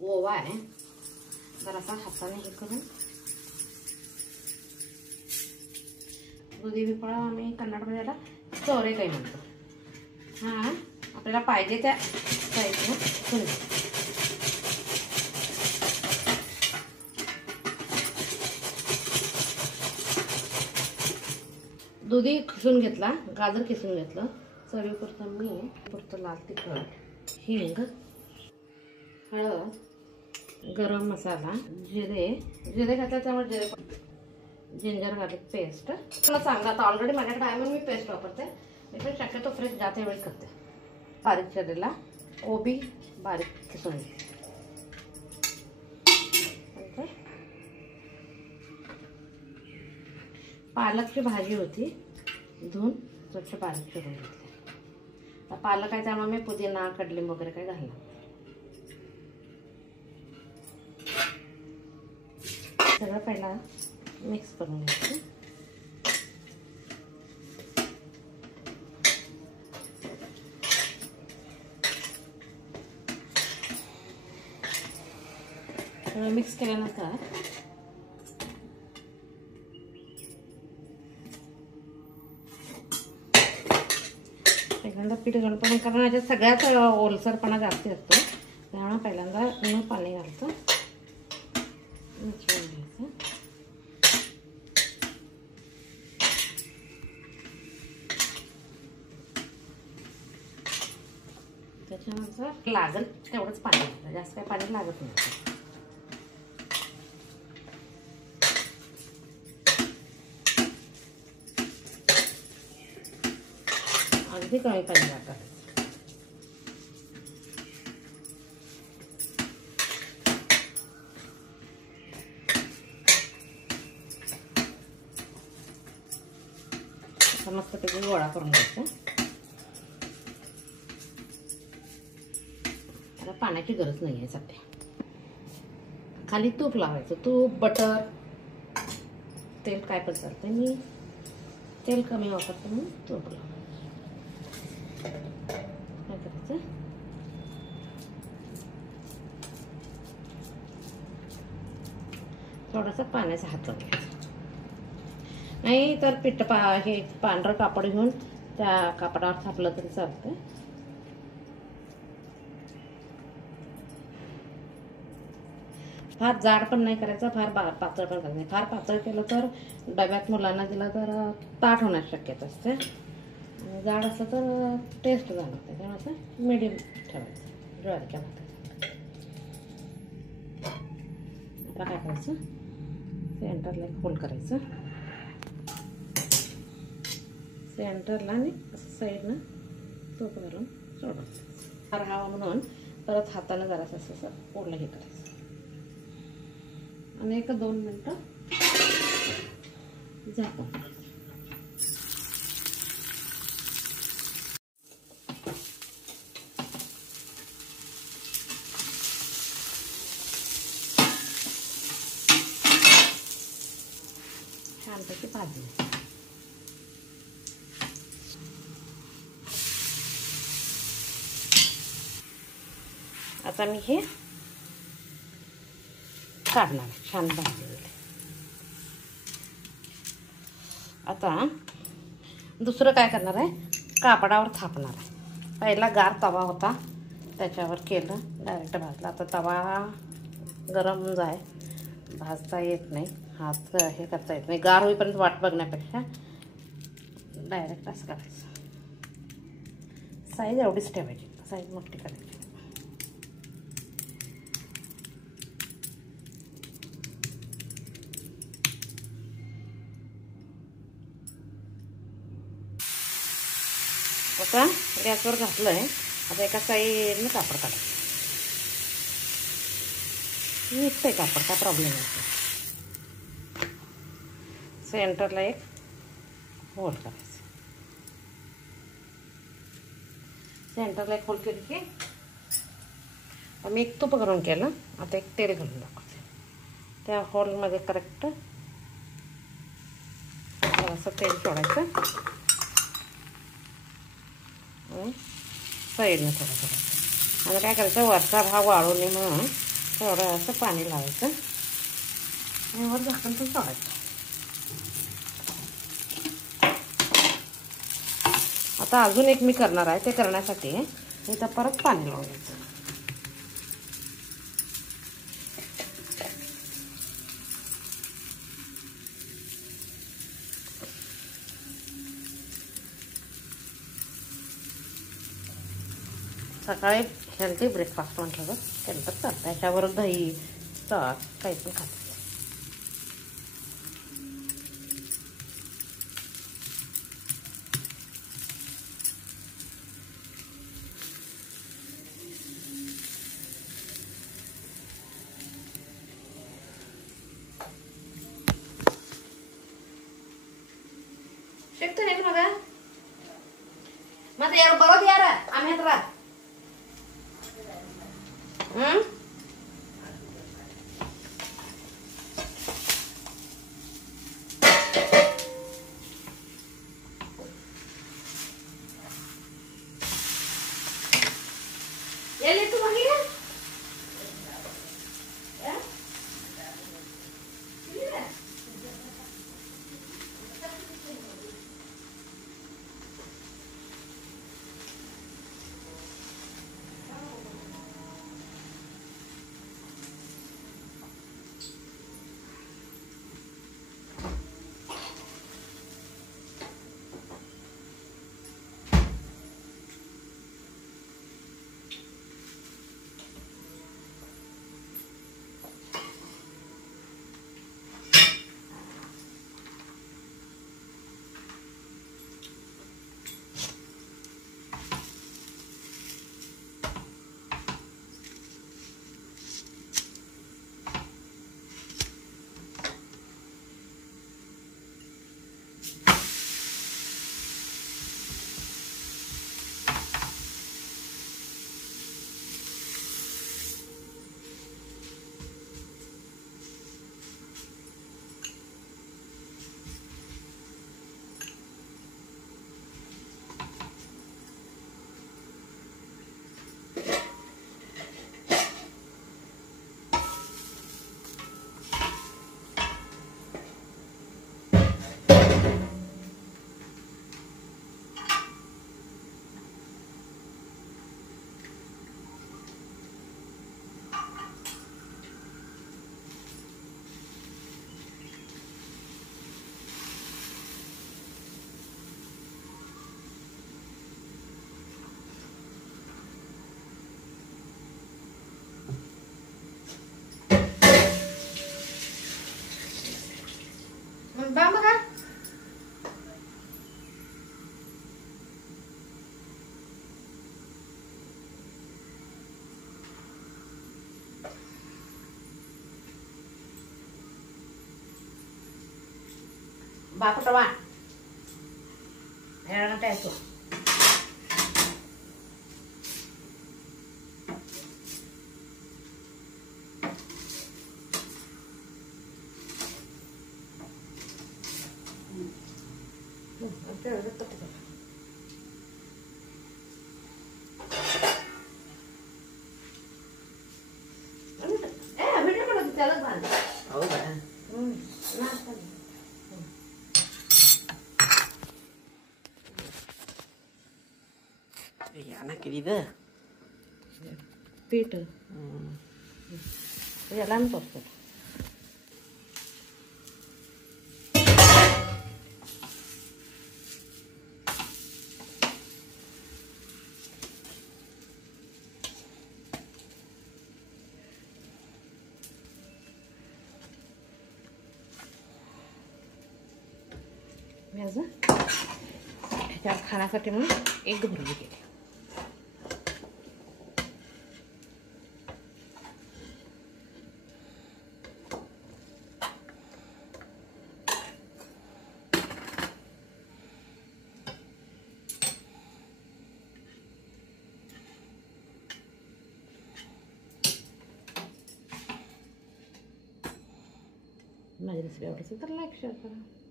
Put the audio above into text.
ओवा आहे, जरासा हाताने हे करून दुधी भोपळा आम्ही कन्नडमध्ये याला चोरेकाई म्हणतो. हा आपल्याला पाहिजे त्या साईजने करून दुधी खिसून घेतला, गाजर खिसून घेतलं, चवीपुरतं मीठ, पुरतं लाल तिखट, हिंग, हळद, गरम मसाला, जिरे घातला त्यामुळे जिरे, जिंजर गार्लिक पेस्ट. मला चांगला आता ऑलरेडी माझ्याकडे आहे म्हणून मी पेस्ट वापरते. मी पण शक्यतो फ्रेश जाते वेळी करते. बारीक चिरलेला कोबी बारीक खिसून घे. पालकची भाजी होती, धुवून स्वच्छ बारीक चिरून घेतली. पालक आहे त्यामुळे मी पुदिना कडलिंब वगैरे काही घालणार. सगळं पहिला मिक्स करून घ्यायचं. सगळं मिक्स केल्यानंतर पहिल्यांदा पीठ घालतो, पण कारण याच्यात सगळ्यात ओलसरपणा जास्ती असतो त्यामुळे पहिल्यांदा ऊन पाणी घालतो, मिसळून घ्यायचं. त्याच्यानंतर लागेल तेवढंच पाणी घालायचं, जास्त काही पाणी लागत नाही. अगदी कमी पाणी लागतं. मस्तपैकी गोळा करून घ्यायचा. त्याला पाण्याची गरज नाही आहे सध्या. खाली तूप लावायचं, तूप, बटर, तेल काय पण चालतंय. मी तेल कमी वापरते म्हणून तूप लावायचं. काय करायचं, थोडासा पाण्याचा हात लावून घ्यायचा. नाही तर हे पांढरं कापड घेऊन त्या कापडावर थापलं तरी चालतं. फार जाड पण नाही करायचं, फार पातळ पण करायचं नाही. फार पातळ केलं तर डब्यात मुलांना दिलं तर ताट होण्याची शक्यता असते. जाड असलं तर टेस्ट जाणवते. त्यामुळे असं मिडियम ठेवायचं ज्वारीच्या भाताचं. आता काय करायचं, सेंटरला एक होल करायचं, सेंटरला आणि असं साईडनं तूप घालून सोडायचं. राहावं म्हणून परत हाताने जरासं असं ओढलं हे करायचं आणि 1-2 मिनटं झाकून. छानपैकी भाजली. आता मी हे काढणार, छान भाजलेले. आता दुसरं काय करणार आहे, कापडावर थापणार आहे. पहिला गार तवा होता त्याच्यावर केलं, डायरेक्ट भाजला. आता तवा गरम जाय, भाजता येत नाही, हात हे करता येत नाही. गार होईपर्यंत वाट बघण्यापेक्षा डायरेक्ट असं करायचं. साईज एवढीच ठेवायची, साईज मोठी करायची. आता गॅसवर घातलं आहे. आता एका साईडने कापड काढायचं. निघतंय कापड, काय प्रॉब्लेम नाही. सेंटरला एक होल करायचं. सेंटरला एक होल केली की मी एक तूप गरम केलं, आता एक तेल घालून दाखवते. त्या होलमध्ये करेक्ट असं तेल सोडायचं आणि साईडने थोडं थोडं. आता काय करायचं, वरचा भाग वाळू नये म्हणून थोडं असं पाणी लावायचं आणि वर झाकण पण सोडायचं. आता अजून एक मी करणार आहे, ते करण्यासाठी इथं परत पाणी लावायचं. सकाळी हेल्दी ब्रेकफास्ट म्हटलं तर केलं तर चालतं. त्याच्यावर दही ताक काही पण खात. शिकतो नाही मग ಮತ್ತೆ ಯಾರು ಬರೋದು ಯಾರ ಆಮೆ ಹತ್ರ ಎಲ್ಲಿತ್ತು ಮಗಿಗೆ बा मग ಬಾಪುಟವಾ 2 ಗಂಟೆ ಆಯ್ತು. ಹೌದಾ? ಏನಾಕಿದೆ ಪೀಟು ಎಲ್ಲಾನು ತೋರಿಸ್ಬೇಕು. व्याज ह्याच्यावर खाण्यासाठी म्हणून एक भरली केली. माझी रेसिपी आवडत असेल तर लाईक शेअर करा.